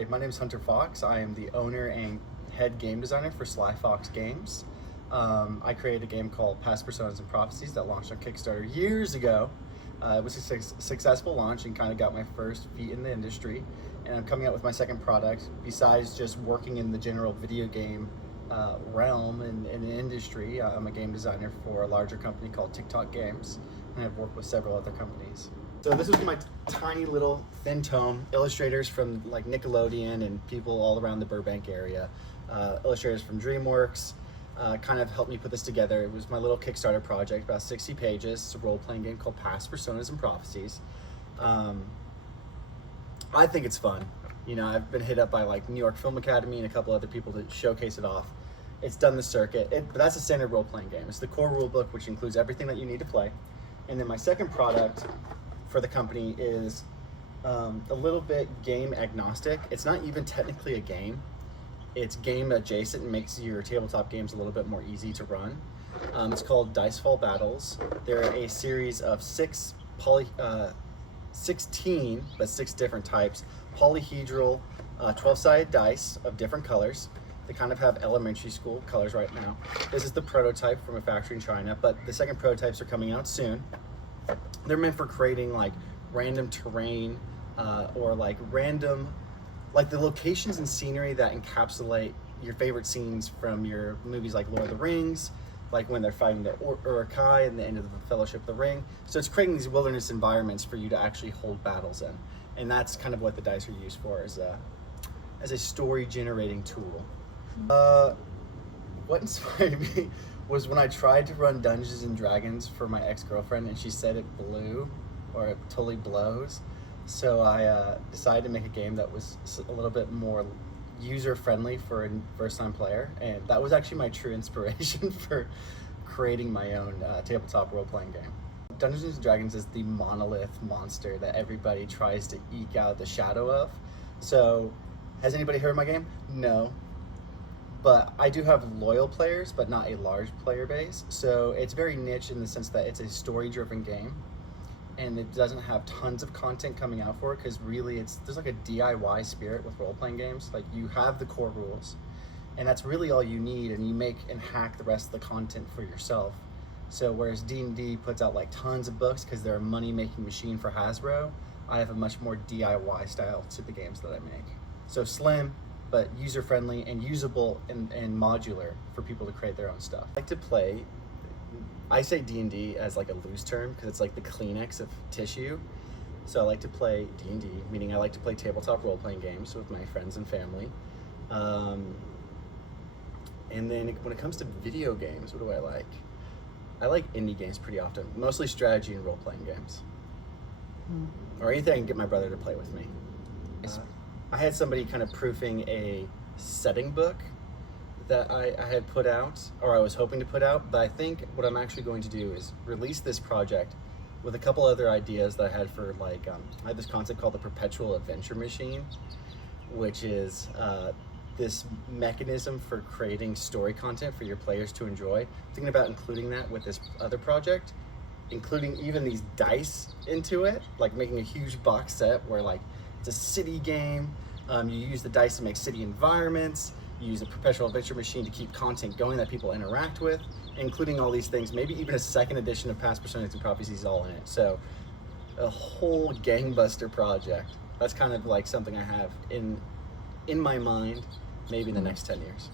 Hi, my name is Hunter Fox. I am the owner and head game designer for Sly Fox Games. I created a game called Past Personas and Prophecies that launched on Kickstarter years ago. It was a successful launch and kind of got my first feet in the industry. And I'm coming out with my second product. Besides just working in the general video game realm and industry, I'm a game designer for a larger company called TikTok Games, and I've worked with several other companies. So this is my tiny little thin tome, illustrators from like Nickelodeon and people all around the Burbank area, illustrators from DreamWorks, kind of helped me put this together. It was my little Kickstarter project, about 60 pages. It's a role-playing game called Past Personas and Prophecies. I think it's fun. You know, I've been hit up by like New York Film Academy and a couple other people to showcase it off. It's done the circuit, but that's a standard role-playing game. It's the core rule book, which includes everything that you need to play. And then my second product for the company is a little bit game agnostic. It's not even technically a game. It's game adjacent and makes your tabletop games a little bit more easy to run. It's called Dicefall Battles. They're a series of 16, but 6 different types, polyhedral, 12-sided dice of different colors. They kind of have elementary school colors right now. This is the prototype from a factory in China, but the second prototypes are coming out soon. They're meant for creating like random terrain or like random, like the locations and scenery that encapsulate your favorite scenes from your movies like Lord of the Rings, like when they're fighting the Uruk-hai and the end of the Fellowship of the Ring. So it's creating these wilderness environments for you to actually hold battles in. And that's kind of what the dice are used for, as a story generating tool. What inspired me was when I tried to run Dungeons and Dragons for my ex-girlfriend and she said it blew, or it totally blows. So I decided to make a game that was a little bit more user-friendly for a first-time player, and that was actually my true inspiration for creating my own tabletop role-playing game. Dungeons and Dragons is the monolith monster that everybody tries to eke out the shadow of. So, has anybody heard of my game? No. But I do have loyal players, but not a large player base. So it's very niche in the sense that it's a story-driven game, and it doesn't have tons of content coming out for it, because really there's like a DIY spirit with role-playing games. Like, you have the core rules, and that's really all you need, and you make and hack the rest of the content for yourself. So whereas D&D puts out like tons of books because they're a money-making machine for Hasbro, I have a much more DIY style to the games that I make. So slim, but user-friendly and usable and modular for people to create their own stuff. I like to play, I say D&D as like a loose term because it's like the Kleenex of tissue. So I like to play D&D, meaning I like to play tabletop role-playing games with my friends and family. And then when it comes to video games, what do I like? I like indie games pretty often, mostly strategy and role-playing games. Or anything I can get my brother to play with me. I had somebody kind of proofing a setting book that I had put out, or I was hoping to put out, but I think what I'm actually going to do is release this project with a couple other ideas that I had for like, I had this concept called the Perpetual Adventure Machine, which is this mechanism for creating story content for your players to enjoy. I'm thinking about including that with this other project, including even these dice into it, like making a huge box set where like it's a city game. You use the dice to make city environments. You use a perpetual adventure machine to keep content going that people interact with, including all these things. Maybe even a second edition of Past Personas and Prophecies all in it. So a whole gangbuster project. That's kind of like something I have in my mind, maybe in the next 10 years.